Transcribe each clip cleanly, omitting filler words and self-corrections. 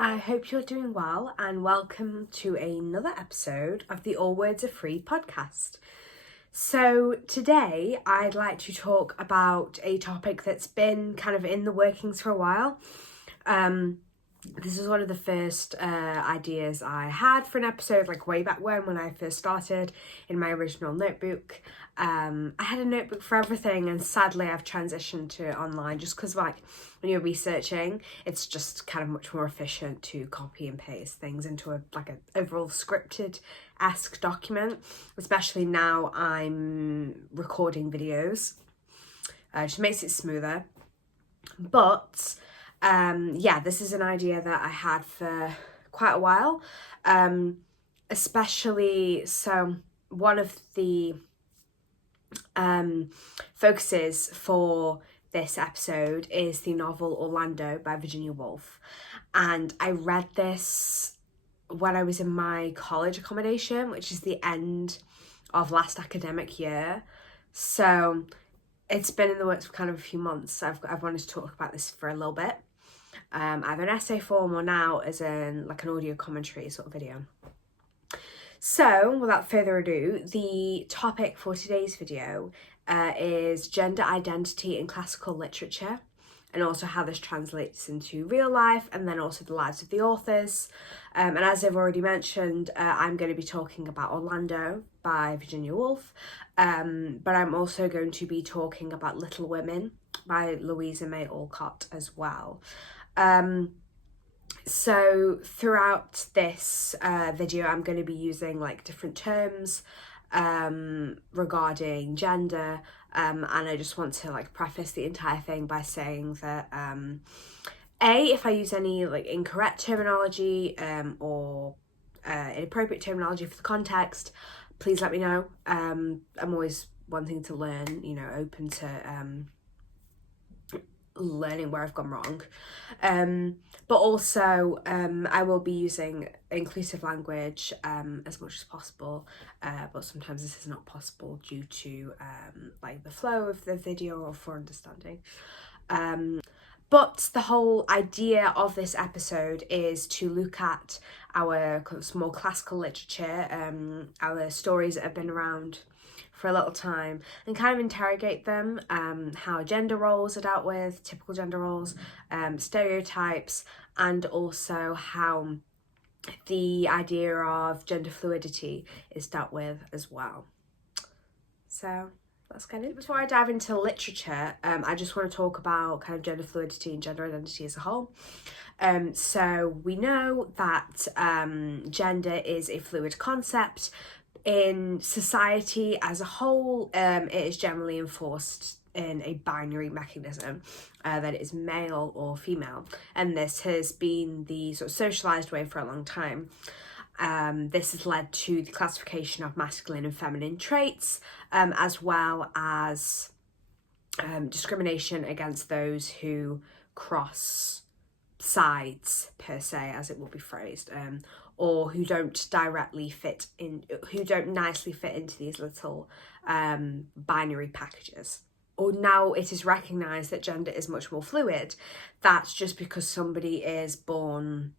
I hope you're doing well and welcome to another episode of the All Words Are Free podcast. So today I'd like to talk about a topic that's been kind of in the workings for a while. This is one of the first ideas I had for an episode, like way back when I first started in my original notebook. I had a notebook for everything, and sadly I've transitioned to online just because, like, when you're researching, it's just kind of much more efficient to copy and paste things into an overall scripted-esque document, especially now I'm recording videos. It just makes it smoother. But this is an idea that I had for quite a while, especially so one of the focuses for this episode is the novel Orlando by Virginia Woolf, and I read this when I was in my college accommodation, which is the end of last academic year, so it's been in the works for kind of a few months. I've wanted to talk about this for a little bit, either in essay form or now as in like an audio commentary sort of video. So without further ado, the topic for today's video is gender identity in classical literature, and also how this translates into real life, and then also the lives of the authors. And as I've already mentioned, I'm going to be talking about Orlando by Virginia Woolf, but I'm also going to be talking about Little Women by Louisa May Alcott as well. So throughout this video, I'm going to be using like different terms regarding gender, and I just want to like preface the entire thing by saying that if I use any like incorrect terminology or inappropriate terminology for the context, please let me know. I'm always wanting to learn, open to learning where I've gone wrong, but also I will be using inclusive language as much as possible, but sometimes this is not possible due to like the flow of the video or for understanding. But the whole idea of this episode is to look at our more classical literature, our stories that have been around for a little time, and kind of interrogate them, how gender roles are dealt with, typical gender roles, stereotypes, and also how the idea of gender fluidity is dealt with as well. So let's get into it. Before I dive into literature, I just want to talk about kind of gender fluidity and gender identity as a whole. So we know that gender is a fluid concept. In society as a whole, it is generally enforced in a binary mechanism, that it is male or female, and this has been the sort of socialized way for a long time. This has led to the classification of masculine and feminine traits, as well as discrimination against those who cross sides, per se, as it will be phrased, or who don't nicely fit into these little binary packages. Or now it is recognised that gender is much more fluid. That's just because somebody is born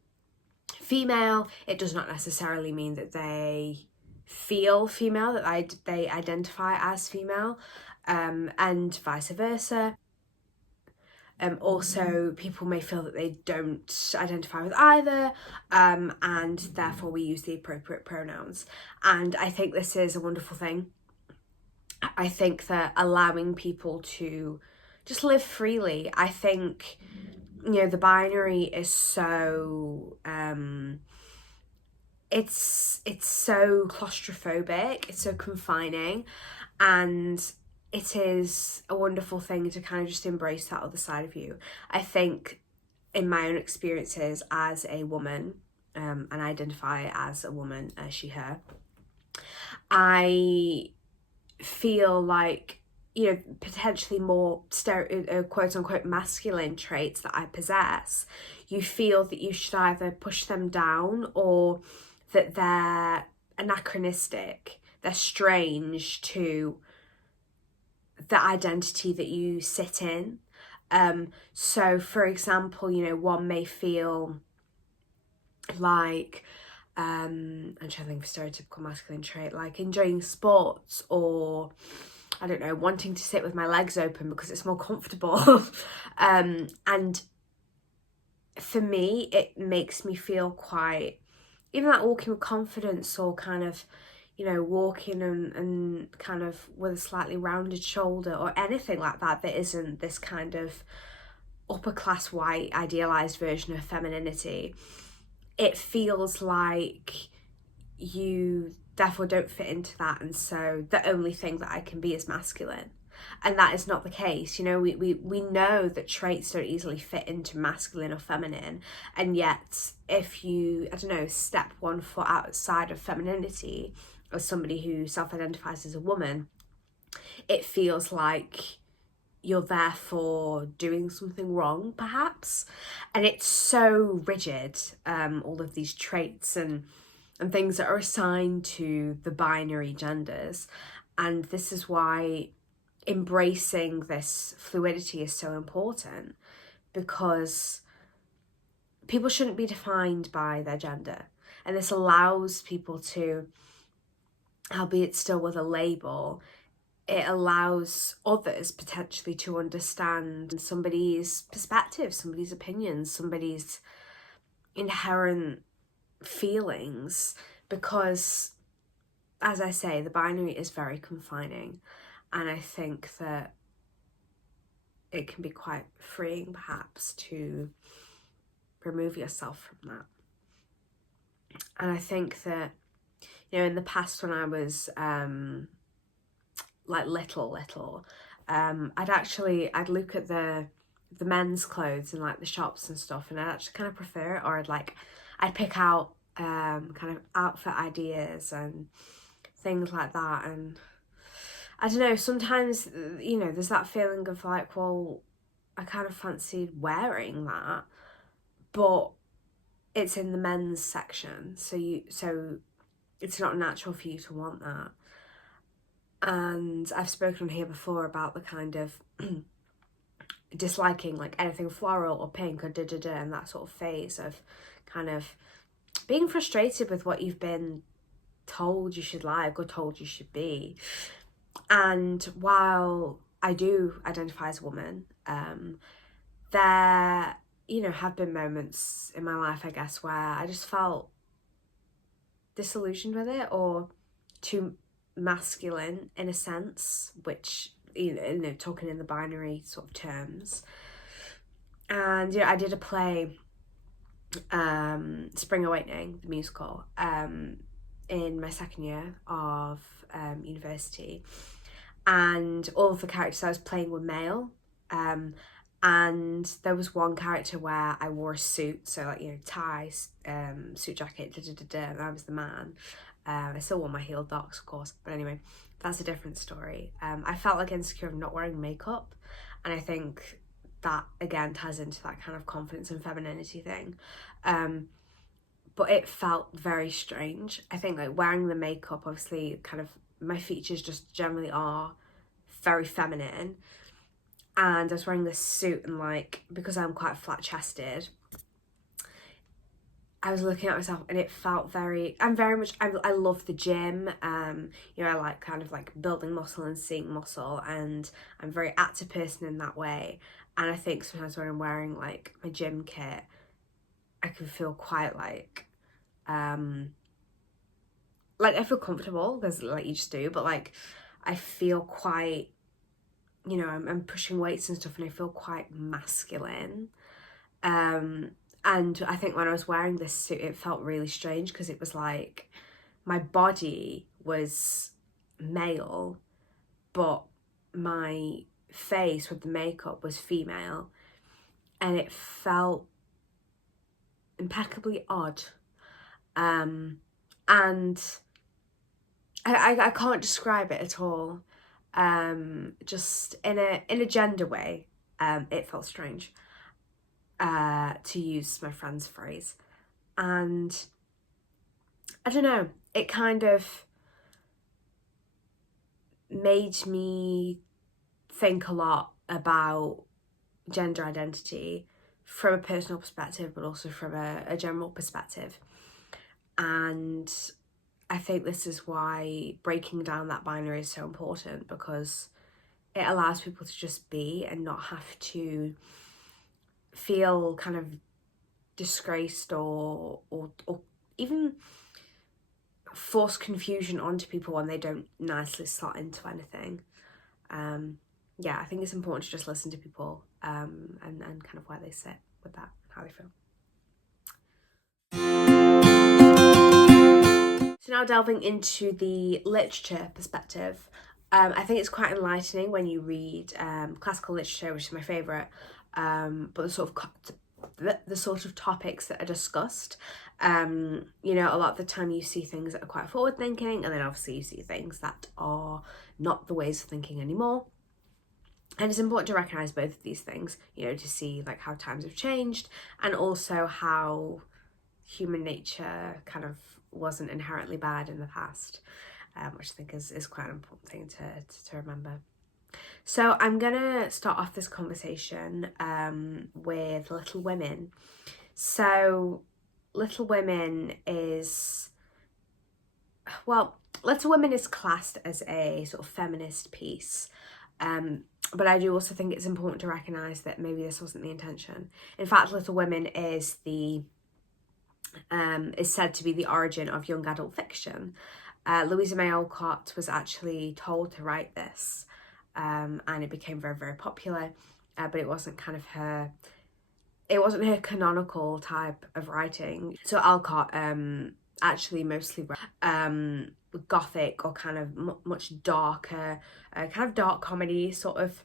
female, it does not necessarily mean that they feel female, that they identify as female, and vice versa. Also, people may feel that they don't identify with either, and therefore we use the appropriate pronouns. And I think this is a wonderful thing. I think that allowing people to just live freely, I think, the binary is so, it's so claustrophobic, it's so confining, and it is a wonderful thing to kind of just embrace that other side of you. I think in my own experiences as a woman, and I identify as a woman, she, her, I feel like, potentially more quote unquote masculine traits that I possess, you feel that you should either push them down or that they're anachronistic, they're strange to the identity that you sit in. So for example, one may feel like I'm trying to think of a stereotypical masculine trait, like enjoying sports, or I don't know, wanting to sit with my legs open because it's more comfortable. And for me, it makes me feel quite, even like walking with confidence, or kind of, you know, walking and kind of with a slightly rounded shoulder, or anything like that that isn't this kind of upper class white idealized version of femininity. It feels like you therefore don't fit into that, and so the only thing that I can be is masculine. And that is not the case. You know, we know that traits don't easily fit into masculine or feminine, and yet if you, I don't know, step one foot outside of femininity as somebody who self-identifies as a woman, it feels like you're therefore doing something wrong, perhaps. And it's so rigid, all of these traits and things that are assigned to the binary genders. And this is why embracing this fluidity is so important, because people shouldn't be defined by their gender. And this allows people to, albeit still with a label, it allows others potentially to understand somebody's perspective, somebody's opinions, somebody's inherent feelings, because, as I say, the binary is very confining, and I think that it can be quite freeing perhaps to remove yourself from that. And I think that, you know, in the past when I was like little, I'd look at the men's clothes in like the shops and stuff, and I'd actually kind of prefer it, or I'd pick out kind of outfit ideas and things like that. And I don't know, sometimes, you know, there's that feeling of like, well, I kind of fancied wearing that, but it's in the men's section, so it's not natural for you to want that. And I've spoken on here before about the kind of disliking like anything floral or pink or and that sort of phase of kind of being frustrated with what you've been told you should like or told you should be. And while I do identify as a woman, there, you know, have been moments in my life, I guess, where I just felt disillusioned with it, or too masculine in a sense, which, you know, talking in the binary sort of terms. And, you know, I did a play, Spring Awakening, the musical, in my second year of university, and all of the characters I was playing were male, and there was one character where I wore a suit, so like, you know, tie, suit jacket, and I was the man. I still wore my heel docks, of course, but anyway, that's a different story. I felt like insecure of not wearing makeup, and I think that again ties into that kind of confidence and femininity thing. But it felt very strange. I think like wearing the makeup, obviously kind of my features just generally are very feminine, and I was wearing this suit, and like, because I'm quite flat chested, I was looking at myself and it felt very, I love the gym, you know, I like kind of like building muscle and seeing muscle, and I'm a very active person in that way. And I think sometimes when I'm wearing like my gym kit, I can feel quite like I feel comfortable, because like you just do, but like I feel quite, you know, I'm pushing weights and stuff, and I feel quite masculine. And I think when I was wearing this suit, it felt really strange, because it was like my body was male, but my face with the makeup was female, and it felt impeccably odd. And I can't describe it at all. Just in a gender way, it felt strange. To use my friend's phrase. And I don't know, it kind of made me think a lot about gender identity from a personal perspective, but also from a general perspective. And I think this is why breaking down that binary is so important, because it allows people to just be and not have to feel kind of disgraced or even force confusion onto people when they don't nicely slot into anything. Yeah, I think it's important to just listen to people and kind of where they sit with that, how they feel. So now delving into the literature perspective, I think it's quite enlightening when you read classical literature, which is my favourite, but the sort of topics that are discussed. You know, a lot of the time you see things that are quite forward thinking, and then obviously you see things that are not the ways of thinking anymore. And it's important to recognise both of these things, you know, to see like how times have changed, and also how human nature kind of wasn't inherently bad in the past, which I think is quite an important thing to remember. So I'm gonna start off this conversation with Little Women. So Little Women is, well, Little Women is classed as a sort of feminist piece. But I do also think it's important to recognise that maybe this wasn't the intention. In fact, Little Women is said to be the origin of young adult fiction. Louisa May Alcott was actually told to write this, and it became very, very popular, but it wasn't her canonical type of writing. So Alcott actually mostly wrote gothic or kind of much darker, kind of dark comedy, sort of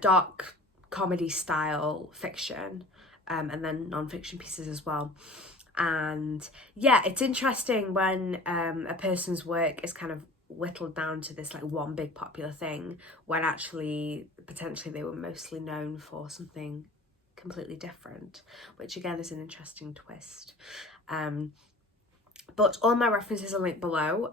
dark comedy style fiction, and then non-fiction pieces as well. And yeah, it's interesting when a person's work is kind of whittled down to this like one big popular thing, when actually potentially they were mostly known for something completely different, which again is an interesting twist. But all my references are linked below,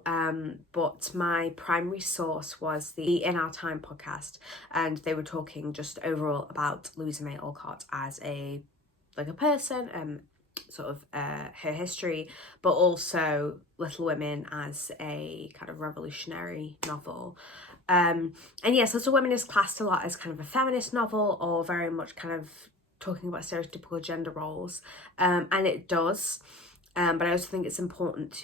but my primary source was the In Our Time podcast, and they were talking just overall about Louisa May Alcott as a person, sort of her history, but also Little Women as a kind of revolutionary novel. And yes, Little Women is classed a lot as kind of a feminist novel, or very much kind of talking about stereotypical gender roles, and it does. But I also think it's important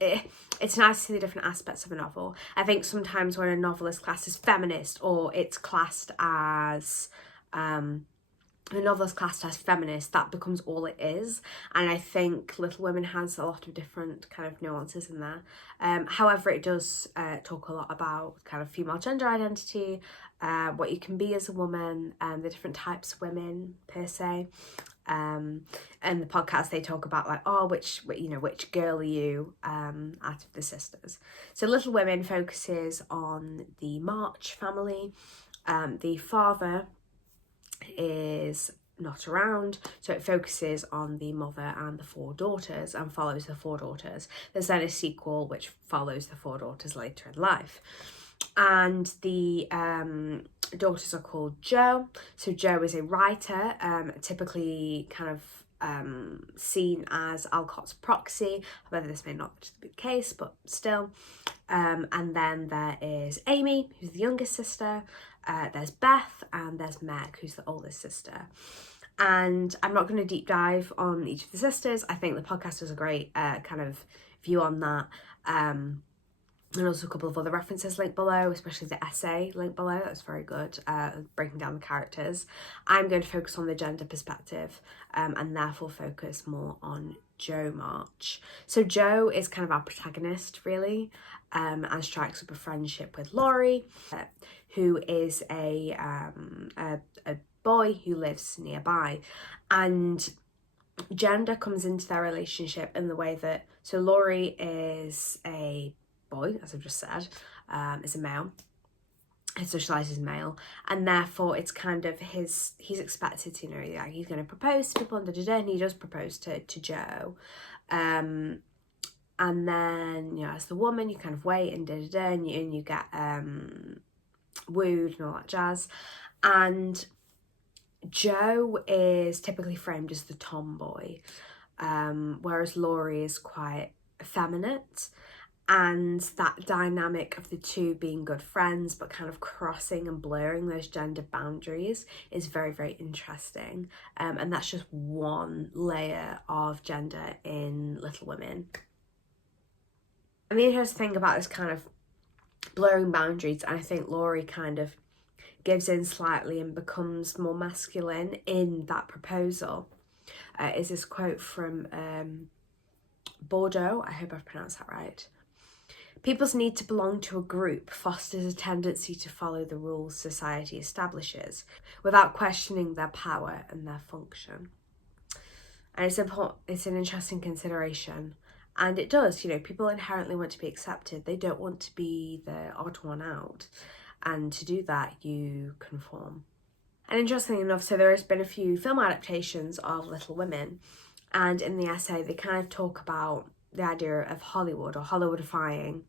it's nice to see the different aspects of a novel. I think sometimes when a novel is classed as feminist, or it's classed as a novel is classed as feminist, that becomes all it is. And I think Little Women has a lot of different kind of nuances in there. However, it does talk a lot about kind of female gender identity, what you can be as a woman, the different types of women per se. And the podcast, they talk about like, oh, which girl are you out of the sisters. So Little Women focuses on the March family. The father is not around, so it focuses on the mother and the four daughters, and follows the four daughters. There's then a sequel which follows the four daughters later in life, and the daughters are called Jo. So Jo is a writer, typically kind of seen as Alcott's proxy, whether this may not be the case, but still. And then there is Amy, who's the youngest sister, there's Beth, and there's Meg, who's the oldest sister. And I'm not going to deep dive on each of the sisters. I think the podcast does a great kind of view on that. And also a couple of other references linked below, especially the essay linked below. That's very good, breaking down the characters. I'm going to focus on the gender perspective, and therefore focus more on Jo March. So Jo is kind of our protagonist, really, and strikes up a friendship with Laurie, who is a boy who lives nearby. And gender comes into their relationship in the way that, so Laurie is a boy, as I've just said, is a male, he socialises as male, and therefore it's kind of he's expected to, like he's going to propose to people, and he does propose to Jo, and then, as the woman, you kind of wait and and you get wooed and all that jazz. And Joe is typically framed as the tomboy, whereas Laurie is quite effeminate. And that dynamic of the two being good friends but kind of crossing and blurring those gender boundaries is very, very interesting. And that's just one layer of gender in Little Women. And the interesting thing about this kind of blurring boundaries, I think Laurie kind of gives in slightly and becomes more masculine in that proposal, is this quote from Bordeaux. I hope I've pronounced that right. People's need to belong to a group fosters a tendency to follow the rules society establishes without questioning their power and their function. And it's important, it's an interesting consideration. And it does, you know, people inherently want to be accepted. They don't want to be the odd one out. And to do that, you conform. And interestingly enough, so there has been a few film adaptations of Little Women. And in the essay, they kind of talk about the idea of Hollywood or Hollywoodifying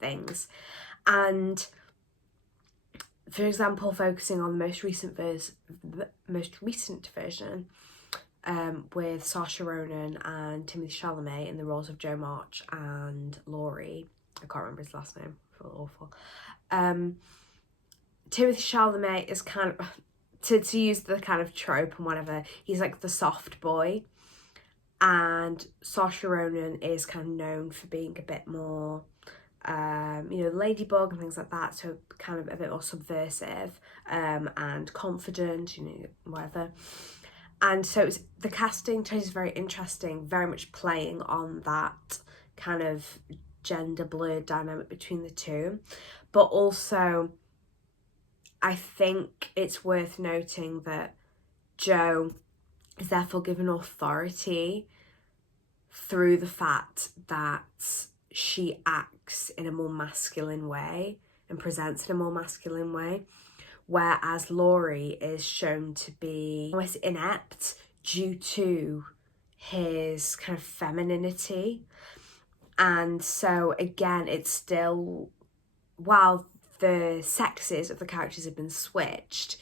things. And for example, focusing on the most recent version with Saoirse Ronan and Timothée Chalamet in the roles of Joe March and Laurie. I can't remember his last name. I feel awful. Timothée Chalamet is kind of, to use the kind of trope and whatever, he's like the soft boy. And Saoirse Ronan is kind of known for being a bit more, you know, ladybug and things like that. So kind of a bit more subversive and confident, you know, whatever. And so the casting choice is very interesting, very much playing on that kind of gender blurred dynamic between the two. But also, I think it's worth noting that Jo is therefore given authority through the fact that she acts in a more masculine way and presents in a more masculine way, whereas Laurie is shown to be almost inept due to his kind of femininity. And so again, it's still, while the sexes of the characters have been switched,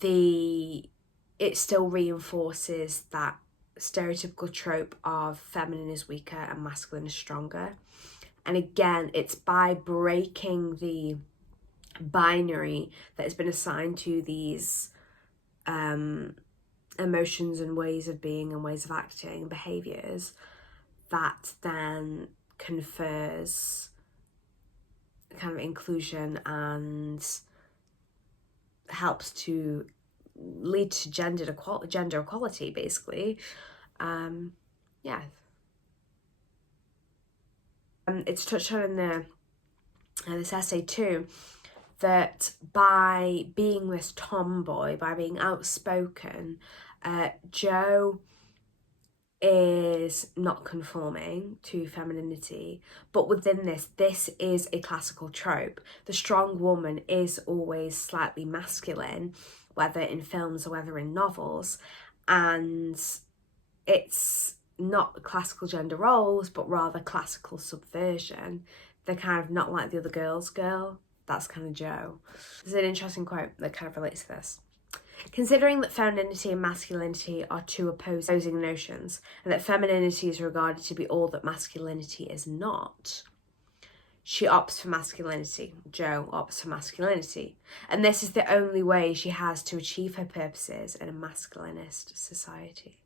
it still reinforces that stereotypical trope of feminine is weaker and masculine is stronger. And again, it's by breaking the binary that has been assigned to these emotions and ways of being and ways of acting and behaviours that then confers kind of inclusion and helps to lead to gender equality, basically. Yeah. It's touched on in this essay too, that by being this tomboy, by being outspoken, Jo is not conforming to femininity, but within this is a classical trope. The strong woman is always slightly masculine, whether in films or whether in novels, and it's not classical gender roles, but rather classical subversion. They're kind of not like the other girl's girl. That's kind of Jo. There's an interesting quote that kind of relates to this. Considering that femininity and masculinity are two opposing notions, and that femininity is regarded to be all that masculinity is not, she opts for masculinity. Jo opts for masculinity. And this is the only way she has to achieve her purposes in a masculinist society.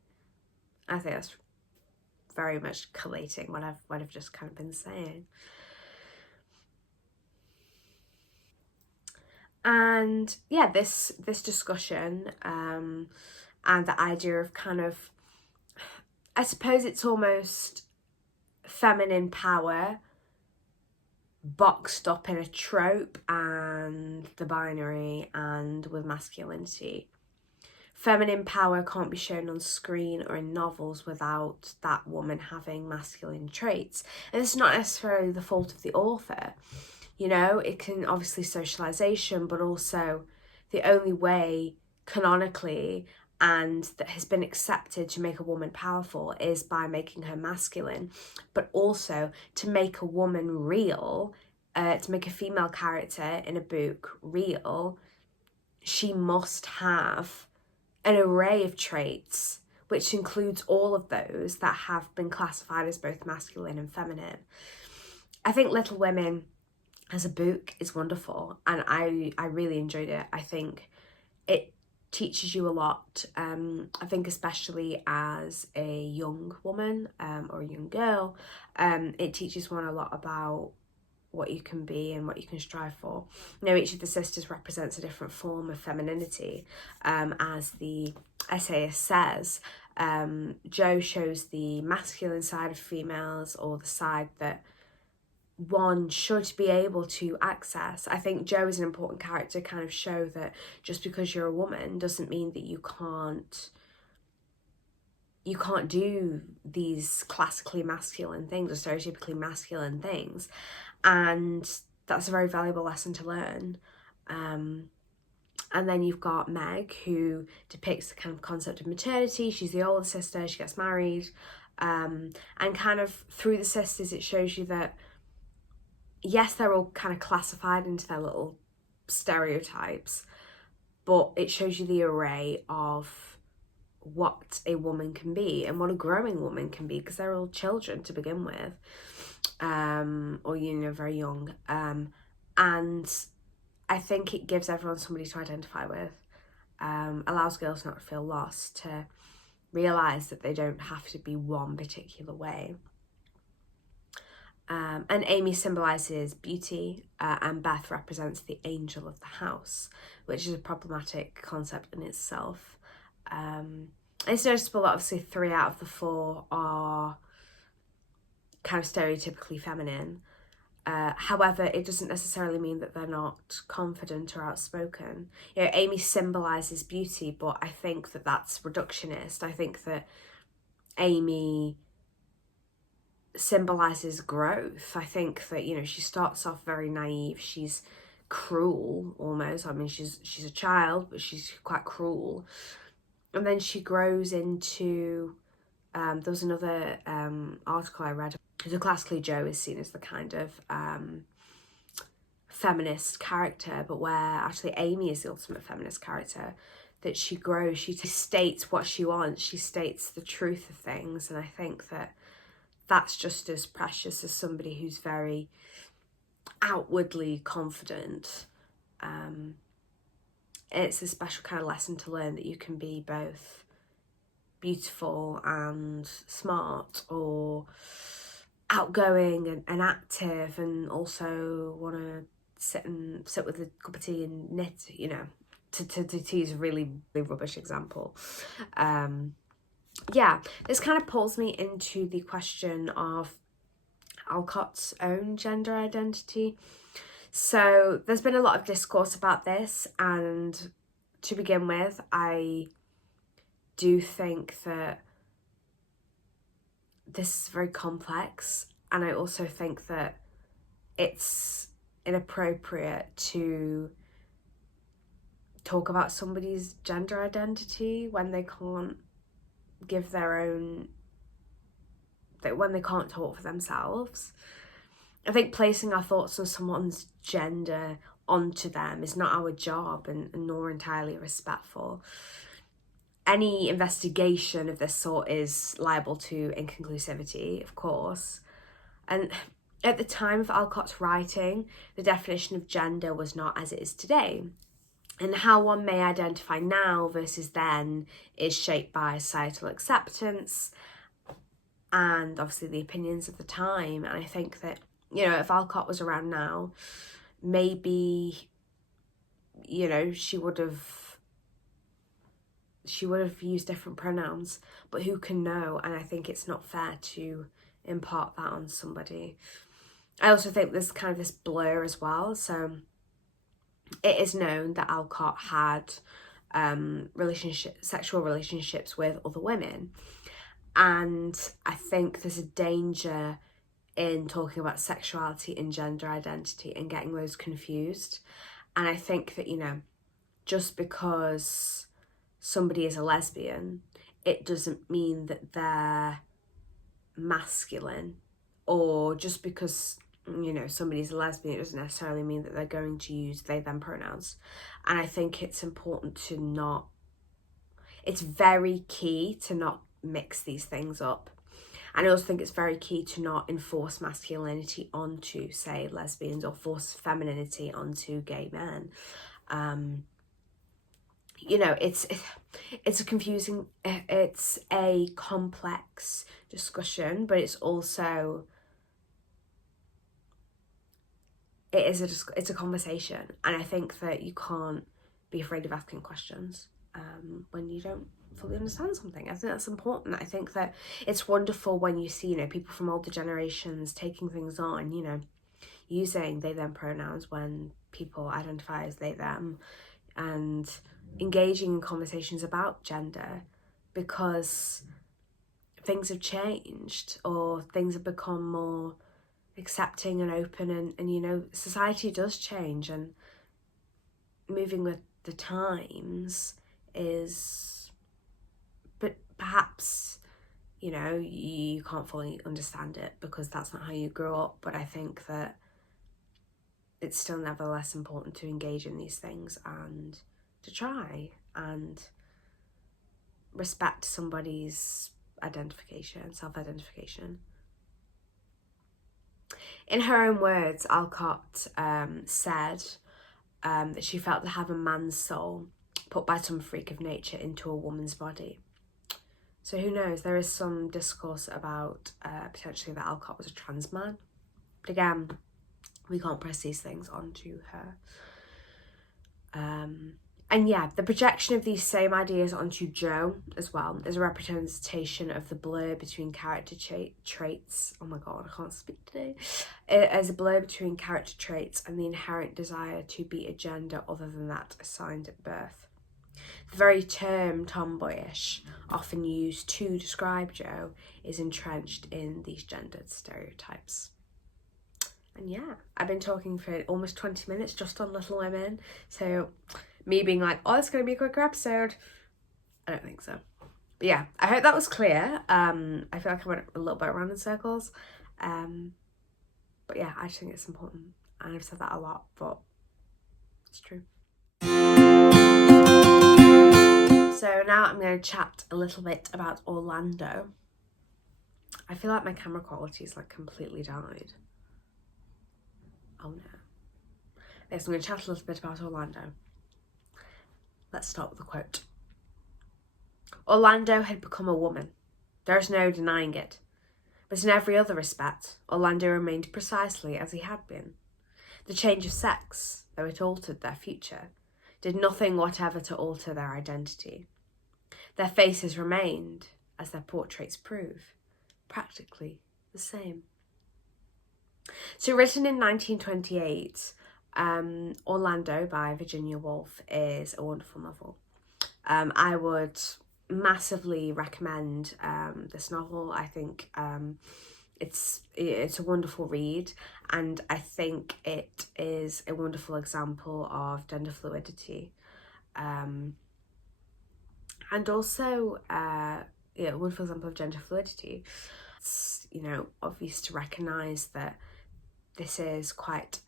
I think that's very much collating what I've just kind of been saying. And yeah, this discussion and the idea of kind of, I suppose it's almost feminine power boxed up in a trope and the binary and with masculinity. Feminine power can't be shown on screen or in novels without that woman having masculine traits. And it's not necessarily the fault of the author. You know, it can obviously socialization, but also the only way canonically and that has been accepted to make a woman powerful is by making her masculine, but also to make a woman real, to make a female character in a book real, she must have an array of traits, which includes all of those that have been classified as both masculine and feminine. I think Little Women as a book is wonderful, and I really enjoyed it. I think it teaches you a lot. I think especially as a young woman or a young girl, it teaches one a lot about what you can be and what you can strive for. You know, each of the sisters represents a different form of femininity. As the essayist says, Jo shows the masculine side of females, or the side that one should be able to access. I think Jo is an important character to kind of show that just because you're a woman doesn't mean that you can't do these classically masculine things or stereotypically masculine things. And that's a very valuable lesson to learn. And then you've got Meg, who depicts the kind of concept of maternity. She's the older sister, she gets married. And kind of through the sisters, it shows you that, yes, they're all kind of classified into their little stereotypes, but it shows you the array of what a woman can be and what a growing woman can be, because they're all children to begin with. Or, you know, very young. And I think it gives everyone somebody to identify with, allows girls not to feel lost, to realise that they don't have to be one particular way. And Amy symbolises beauty, and Beth represents the angel of the house, which is a problematic concept in itself. It's noticeable that obviously 3 out of the 4 are kind of stereotypically feminine. However, it doesn't necessarily mean that they're not confident or outspoken. You know, Amy symbolises beauty, but I think that that's reductionist. I think that Amy symbolises growth. I think that, you know, she starts off very naive. She's cruel almost. I mean, she's a child, but she's quite cruel. And then she grows into, there was another article I read. So classically, Jo is seen as the kind of feminist character, but where actually Amy is the ultimate feminist character, that she grows, she states what she wants, she states the truth of things. And I think that that's just as precious as somebody who's very outwardly confident. It's a special kind of lesson to learn, that you can be both beautiful and smart, or outgoing and active, and also want to sit with a cup of tea and knit, you know, to use a really, really rubbish example. Yeah, this kind of pulls me into the question of Alcott's own gender identity. So there's been a lot of discourse about this, and to begin with, I do think that this is very complex, and I also think that it's inappropriate to talk about somebody's gender identity when they can't give their own, when they can't talk for themselves. I think placing our thoughts on someone's gender onto them is not our job, and nor entirely respectful. Any investigation of this sort is liable to inconclusivity, of course. And at the time of Alcott's writing, the definition of gender was not as it is today. And how one may identify now versus then is shaped by societal acceptance and obviously the opinions of the time. And I think that, you know, if Alcott was around now, maybe, you know, she would have used different pronouns, but who can know? And I think it's not fair to impart that on somebody. I also think there's kind of this blur as well. So it is known that Alcott had sexual relationships with other women. And I think there's a danger in talking about sexuality and gender identity and getting those confused. And I think that, you know, just because somebody is a lesbian, it doesn't mean that they're masculine. Or just because, you know, somebody's a lesbian, it doesn't necessarily mean that they're going to use they them pronouns. And I think it's important to not, it's very key to not mix these things up. And I also think it's very key to not enforce masculinity onto, say, lesbians, or force femininity onto gay men. You know, it's a confusing, it's a complex discussion, but it's also, it's a conversation. And I think that you can't be afraid of asking questions when you don't fully understand something. I think that's important. I think that it's wonderful when you see, you know, people from older generations taking things on, you know, using they them pronouns when people identify as they them, and engaging in conversations about gender, because things have changed, or things have become more accepting and open, and you know, society does change, and moving with the times is, but perhaps, you know, you can't fully understand it because that's not how you grew up, but I think that it's still nevertheless important to engage in these things and to try and respect somebody's identification, self-identification. In her own words, Alcott said that she felt to have a man's soul put by some freak of nature into a woman's body. So who knows, there is some discourse about potentially that Alcott was a trans man. But again, we can't press these things onto her. And yeah, the projection of these same ideas onto Jo as well is a representation of the blur between character traits. Oh my god, I can't speak today. As a blur between character traits and the inherent desire to be a gender other than that assigned at birth. The very term tomboyish, often used to describe Jo, is entrenched in these gendered stereotypes. And yeah, I've been talking for almost 20 minutes just on Little Women, so me being like, oh, it's going to be a quicker episode, I don't think so. But yeah, I hope that was clear. I feel like I went a little bit around in circles. But yeah, I just think it's important. And I've said that a lot, but it's true. So now I'm going to chat a little bit about Orlando. I feel like my camera quality is like completely died. Oh no. Yes, I'm going to chat a little bit about Orlando. Let's start with a quote. Orlando had become a woman. There is no denying it. But in every other respect, Orlando remained precisely as he had been. The change of sex, though it altered their future, did nothing whatever to alter their identity. Their faces remained, as their portraits prove, practically the same. So written in 1928, Orlando by Virginia Woolf is a wonderful novel. I would massively recommend this novel. I think it's a wonderful read, and I think it is a wonderful example of gender fluidity, and also a wonderful example of gender fluidity. It's, you know, obvious to recognise that this is quite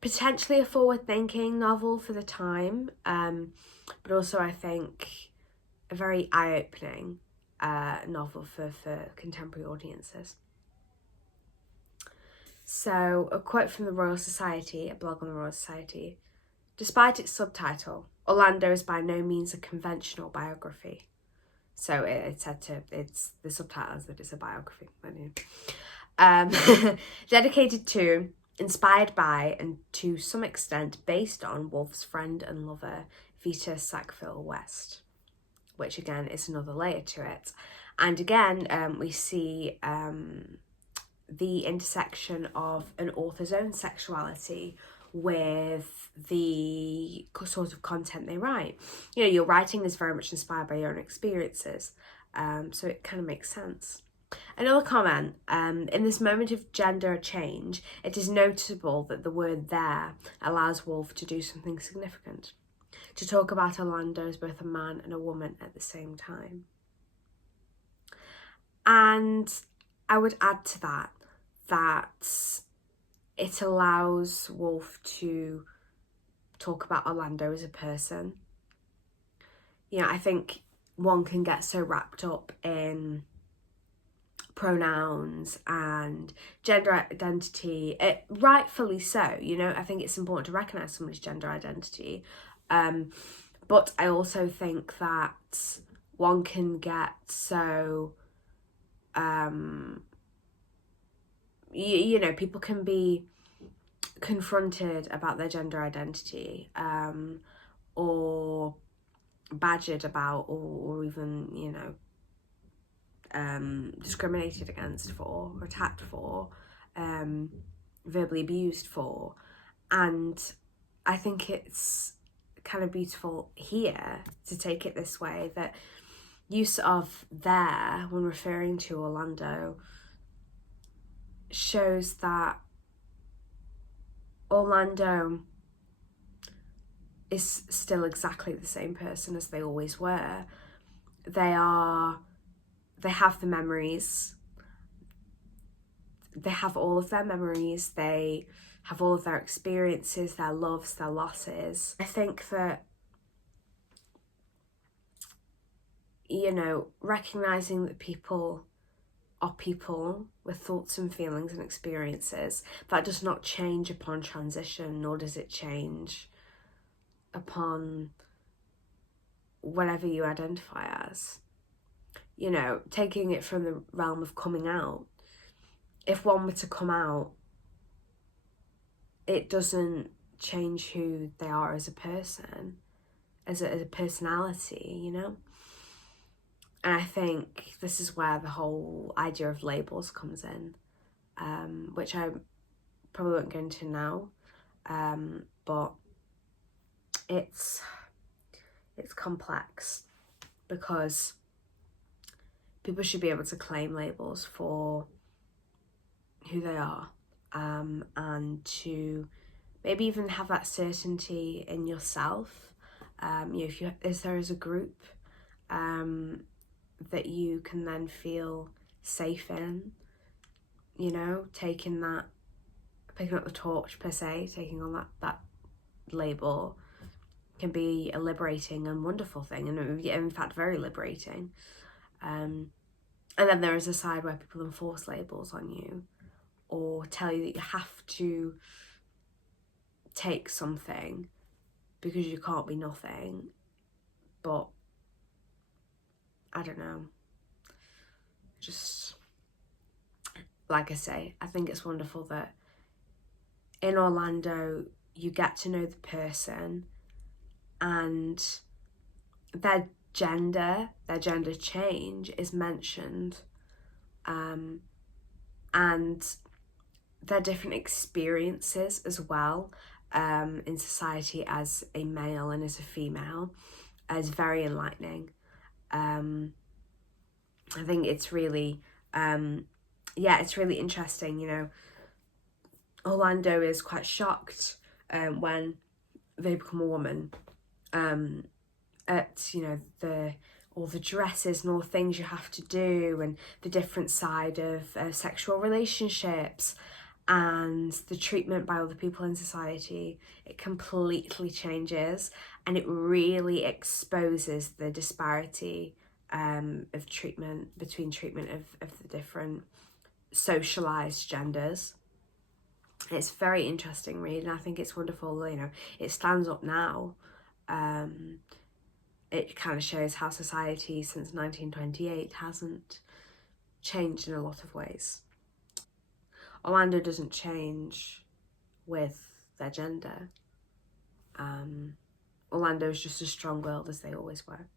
potentially a forward-thinking novel for the time, but also I think a very eye-opening novel for contemporary audiences. So, a quote from the Royal Society, a blog on the Royal Society: despite its subtitle, Orlando is by no means a conventional biography. So it's the subtitle is that it's a biography. Dedicated to, inspired by, and to some extent based on Woolf's friend and lover Vita Sackville-West, which again is another layer to it. And again, we see the intersection of an author's own sexuality with the sort of content they write. You know, your writing is very much inspired by your own experiences, so it kind of makes sense. Another comment, in this moment of gender change, it is noticeable that the word there allows Woolf to do something significant, to talk about Orlando as both a man and a woman at the same time. And I would add to that it allows Woolf to talk about Orlando as a person, I think one can get so wrapped up in pronouns and gender identity, rightfully so. I think it's important to recognize somebody's gender identity, but I also think that one can get so people can be confronted about their gender identity, or badgered about, or even discriminated against for, or attacked for, verbally abused for. And I think it's kind of beautiful here to take it this way, that use of there when referring to Orlando shows that Orlando is still exactly the same person as they always were. They have the memories. They have all of their memories. They have all of their experiences, their loves, their losses. I think that, recognizing that people are people with thoughts and feelings and experiences, that does not change upon transition, nor does it change upon whatever you identify as. Taking it from the realm of coming out, if one were to come out, it doesn't change who they are as a person, as a personality, And I think this is where the whole idea of labels comes in, which I probably won't go into now, but it's complex, because people should be able to claim labels for who they are, and to maybe even have that certainty in yourself. If there is a group that you can then feel safe in, picking up the torch per se, taking on that label, can be a liberating and wonderful thing, and in fact very liberating. And then there is a side where people enforce labels on you, or tell you that you have to take something because you can't be nothing. But I don't know, just like I say, I think it's wonderful that in Orlando you get to know the person, and their gender change is mentioned, and their different experiences as well, in society as a male and as a female, is very enlightening. I think it's really, it's really interesting. Orlando is quite shocked when they become a woman, at all the dresses and all the things you have to do, and the different side of sexual relationships, and the treatment by other people in society. It completely changes, and it really exposes the disparity of treatment, between treatment of the different socialized genders. It's very interesting read, and I think it's wonderful. It stands up now. It kind of shows how society since 1928 hasn't changed in a lot of ways. Orlando doesn't change with their gender. Orlando is just as strong-willed as they always were.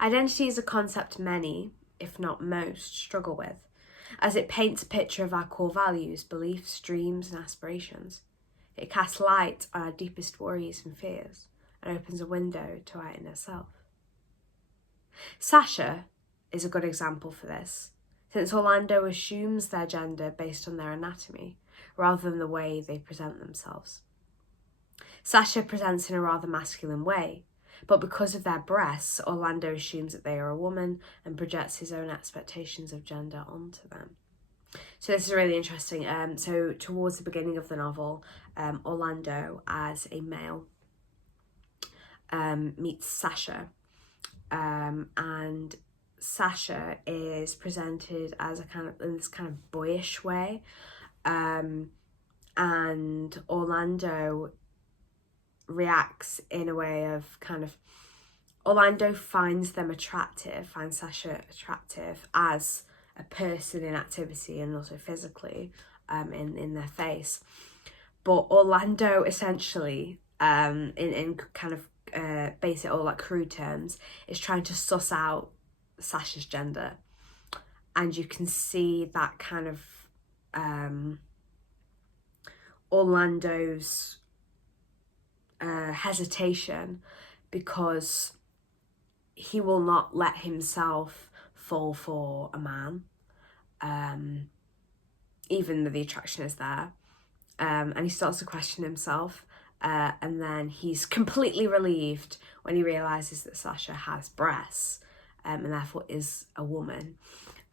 Identity is a concept many, if not most, struggle with, as it paints a picture of our core values, beliefs, dreams, and aspirations. It casts light on our deepest worries and fears, and opens a window to our inner self. Sasha is a good example for this, since Orlando assumes their gender based on their anatomy, rather than the way they present themselves. Sasha presents in a rather masculine way, but because of their breasts, Orlando assumes that they are a woman and projects his own expectations of gender onto them. So this is really interesting. So towards the beginning of the novel, Orlando, as a male, meets Sasha. And Sasha is presented as in this kind of boyish way. And Orlando reacts in a way of Orlando finds Sasha attractive as a person in activity and also physically in their face. But Orlando essentially, in basic or crude terms, is trying to suss out Sasha's gender. And you can see that kind of Orlando's hesitation, because he will not let himself fall for a man, even though the attraction is there. And he starts to question himself, and then he's completely relieved when he realises that Sasha has breasts, and therefore is a woman.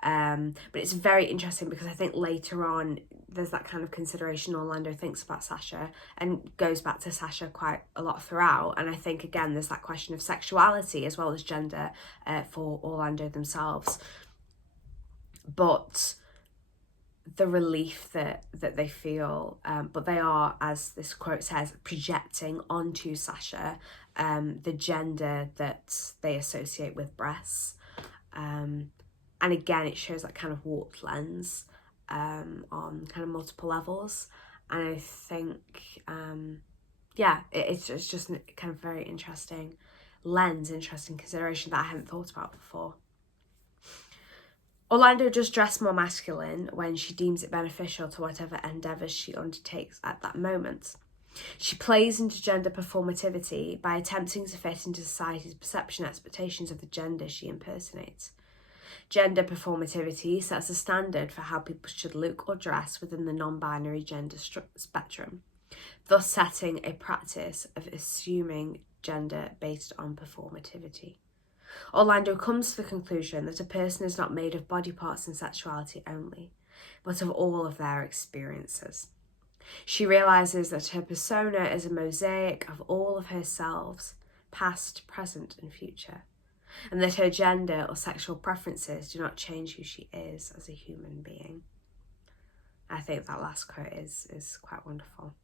But it's very interesting because I think later on there's that kind of consideration Orlando thinks about Sasha, and goes back to Sasha quite a lot throughout. And I think again there's that question of sexuality as well as gender for Orlando themselves. But the relief that they feel, but they are, as this quote says, projecting onto Sasha the gender that they associate with breasts. And again, it shows that kind of warped lens on kind of multiple levels. And I think, it's just a kind of very interesting lens, interesting consideration that I hadn't thought about before. Orlando does dress more masculine when she deems it beneficial to whatever endeavours she undertakes at that moment. She plays into gender performativity by attempting to fit into society's perception and expectations of the gender she impersonates. Gender performativity sets a standard for how people should look or dress within the non-binary gender spectrum, thus setting a practice of assuming gender based on performativity. Orlando comes to the conclusion that a person is not made of body parts and sexuality only, but of all of their experiences. She realises that her persona is a mosaic of all of her selves, past, present and future, and that her gender or sexual preferences do not change who she is as a human being. I think that last quote is quite wonderful.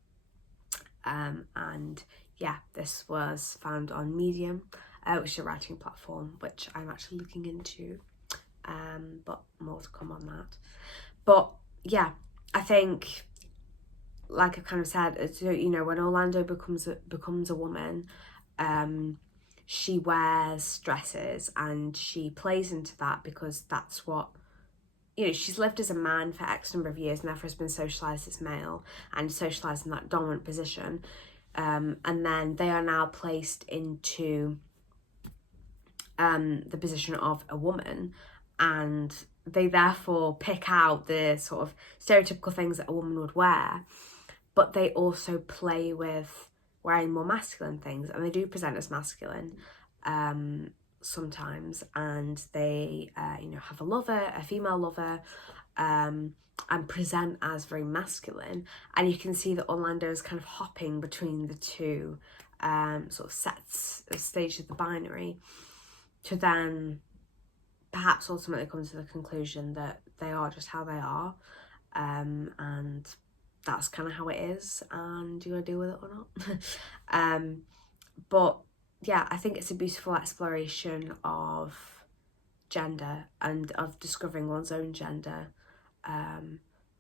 And yeah, this was found on Medium, which is a writing platform which I'm actually looking into, but more to come on that. But yeah, I think, like I've kind of said, when Orlando becomes a woman, she wears dresses and she plays into that because that's what, she's lived as a man for X number of years and therefore has been socialised as male and socialised in that dominant position. And then they are now placed into the position of a woman, and they therefore pick out the sort of stereotypical things that a woman would wear, but they also play with wearing more masculine things, and they do present as masculine sometimes, and they have a female lover, and present as very masculine. And you can see that Orlando is kind of hopping between the two sort of sets of stages of the binary, to then perhaps ultimately come to the conclusion that they are just how they are, and that's kind of how it is, and do you want to deal with it or not? But yeah, I think it's a beautiful exploration of gender and of discovering one's own gender.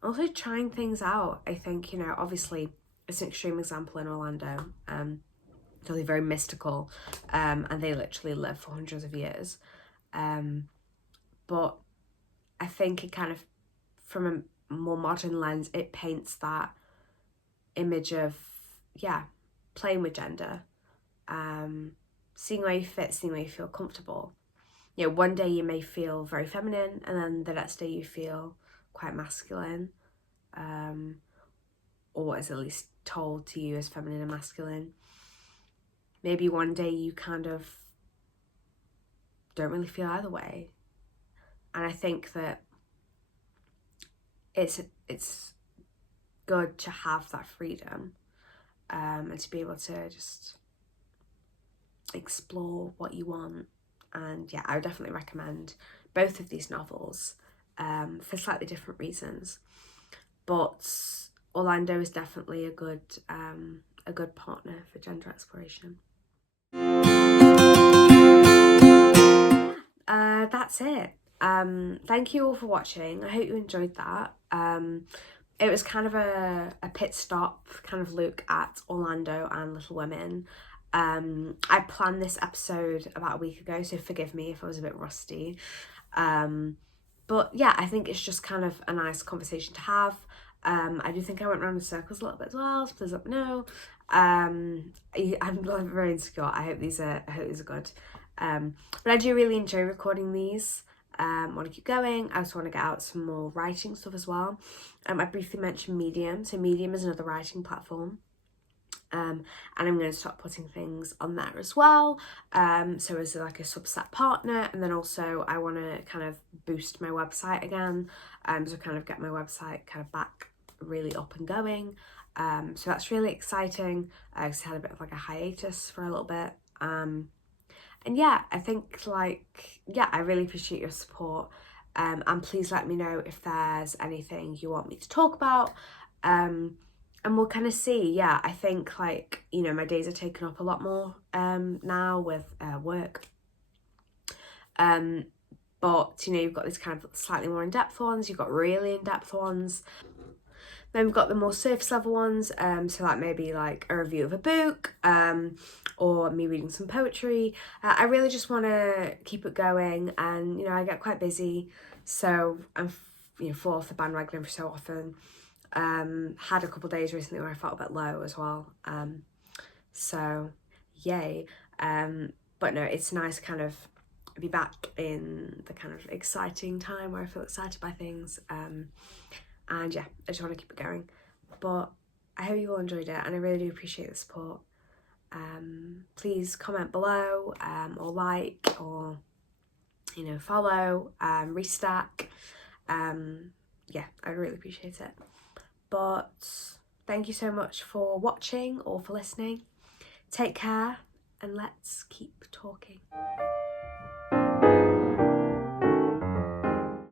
Also trying things out. I think, obviously it's an extreme example in Orlando. They're very mystical, and they literally live for hundreds of years. But I think it kind of, from a more modern lens, it paints that image of, playing with gender, seeing where you fit, seeing where you feel comfortable. One day you may feel very feminine, and then the next day you feel quite masculine, or is at least told to you as feminine and masculine. Maybe one day you kind of don't really feel either way. And I think that it's good to have that freedom, and to be able to just explore what you want. And yeah, I would definitely recommend both of these novels for slightly different reasons. But Orlando is definitely a good partner for gender exploration. That's it. Thank you all for watching. I hope you enjoyed that. It was kind of a pit stop kind of look at Orlando and Little Women. I planned this episode about a week ago, so forgive me if I was a bit rusty. But yeah, I think it's just kind of a nice conversation to have. I do think I went around in circles a little bit as well, so please let me know. I'm very insecure. I hope these are good. But I do really enjoy recording these. Want to keep going. I also want to get out some more writing stuff as well. I briefly mentioned Medium. So Medium is another writing platform. And I'm going to start putting things on there as well. So as like a Substack partner, and then also I want to kind of boost my website again. So kind of get my website kind of back really up and going. So that's really exciting. I just had a bit of like a hiatus for a little bit. And yeah, I think I really appreciate your support. And please let me know if there's anything you want me to talk about. And we'll kind of see. Yeah, I think my days are taken up a lot more now with work. But you've got these kind of slightly more in-depth ones, you've got really in-depth ones. Then we've got the more surface level ones, so like maybe like a review of a book, or me reading some poetry. I really just want to keep it going, and I get quite busy, so I'm fall off the bandwagon every so often. Had a couple of days recently where I felt a bit low as well, so yay. But no, it's nice to kind of be back in the kind of exciting time where I feel excited by things, and yeah, I just want to keep it going. But I hope you all enjoyed it, and I really do appreciate the support. Please comment below, or like, or follow, restack. Yeah, I really appreciate it. But thank you so much for watching or for listening. Take care, and let's keep talking.